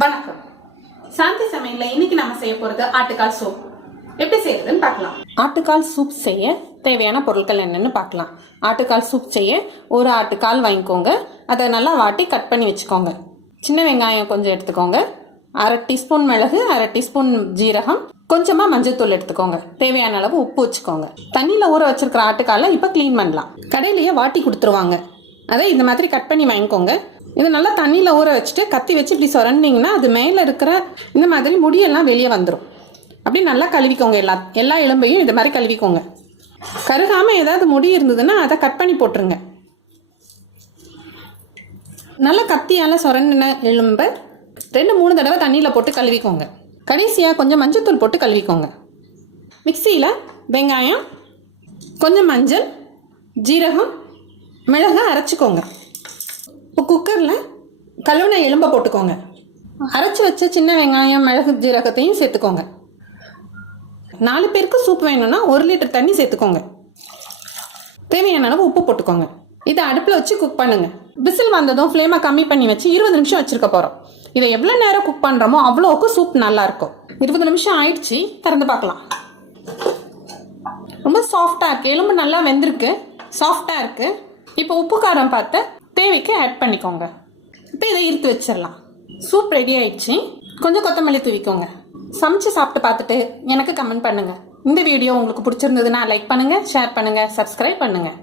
வணக்கம். சாந்தி சமையல்ல இன்னைக்கு நம்ம செய்ய போறது ஆட்டுக்கால் சூப். எப்படி செய்யறதுன்னு பார்க்கலாம். ஆட்டுக்கால் சூப் செய்ய தேவையான பொருட்கள் என்னன்னு பார்க்கலாம். ஆட்டுக்கால் சூப் செய்ய ஒரு ஆட்டுக்கால் வாங்கிக்கோங்க. அதை நல்லா வாட்டி கட் பண்ணி வச்சுக்கோங்க. சின்ன வெங்காயம் கொஞ்சம் எடுத்துக்கோங்க. 1/2 டீஸ்பூன் மிளகு, 1/2 டீஸ்பூன் ஜீரகம், கொஞ்சமா மஞ்சள்தூள் எடுத்துக்கோங்க. தேவையான அளவு உப்பு வச்சுக்கோங்க. தண்ணியில ஊற வச்சிருக்கிற ஆட்டுக்காலை இப்போ க்ளீன் பண்ணலாம். கடையிலேயே வாட்டி கொடுத்துருவாங்க. அதை இந்த மாதிரி கட் பண்ணி வாங்கிக்கோங்க. இது நல்லா தண்ணியில் ஊற வச்சுட்டு கத்தி வச்சு இப்படி சொரண்டிங்கன்னா அது மேலே இருக்கிற இந்த மாதிரி முடியெல்லாம் வெளியே வந்துடும். அப்படி நல்லா கழுவிக்கோங்க. எல்லா எலும்பையும் இது மாதிரி கழுவிக்கோங்க. கருகாமல் ஏதாவது முடி இருந்ததுன்னா அதை கட் பண்ணி போட்டுருங்க. நல்லா கத்தியால் சொரண்டின எலும்பை 2-3 தடவை தண்ணியில் போட்டு கழுவிக்கோங்க. கடைசியாக கொஞ்சம் மஞ்சள்தூள் போட்டு கழுவிக்கோங்க. மிக்சியில் வெங்காயம், கொஞ்சம் மஞ்சள், ஜீரகம், மிளகா அரைச்சிக்கோங்க. இப்போ குக்கரில் கழுவின எலும்பை போட்டுக்கோங்க. அரைச்சி வச்ச சின்ன வெங்காயம், மிளகு, ஜீரகத்தையும் சேர்த்துக்கோங்க. 4 பேருக்கு சூப் வேணும்னா 1 லிட்டர் தண்ணி சேர்த்துக்கோங்க. தேவையான அளவு உப்பு போட்டுக்கோங்க. இதை அடுப்பில் வச்சு குக் பண்ணுங்கள். விசில் வந்ததும் ஃப்ளேமை கம்மி பண்ணி வச்சு 20 நிமிஷம் வச்சுருக்க போகிறோம். இதை எவ்வளோ நேரம் குக் பண்ணுறோமோ அவ்வளோக்கு சூப் நல்லாயிருக்கும். 20 நிமிஷம் ஆயிடுச்சு. திறந்து பார்க்கலாம். ரொம்ப சாஃப்டாக இருக்குது. எலும்பு நல்லா வெந்திருக்கு, சாஃப்டாக இருக்குது. இப்போ உப்பு காரம் பார்த்து தேவைக்கு ஆட் பண்ணிக்கோங்க. இப்போ இதை இறுத்து வச்சிடலாம். சூப் ரெடி ஆயிடுச்சு. கொஞ்சம் கொத்தமல்லி தூவிக்கோங்க. சமைச்சு சாப்பிட்டு பார்த்துட்டு எனக்கு கமெண்ட் பண்ணுங்கள். இந்த வீடியோ உங்களுக்கு பிடிச்சிருந்ததுன்னா லைக் பண்ணுங்கள், ஷேர் பண்ணுங்கள், சப்ஸ்கிரைப் பண்ணுங்கள்.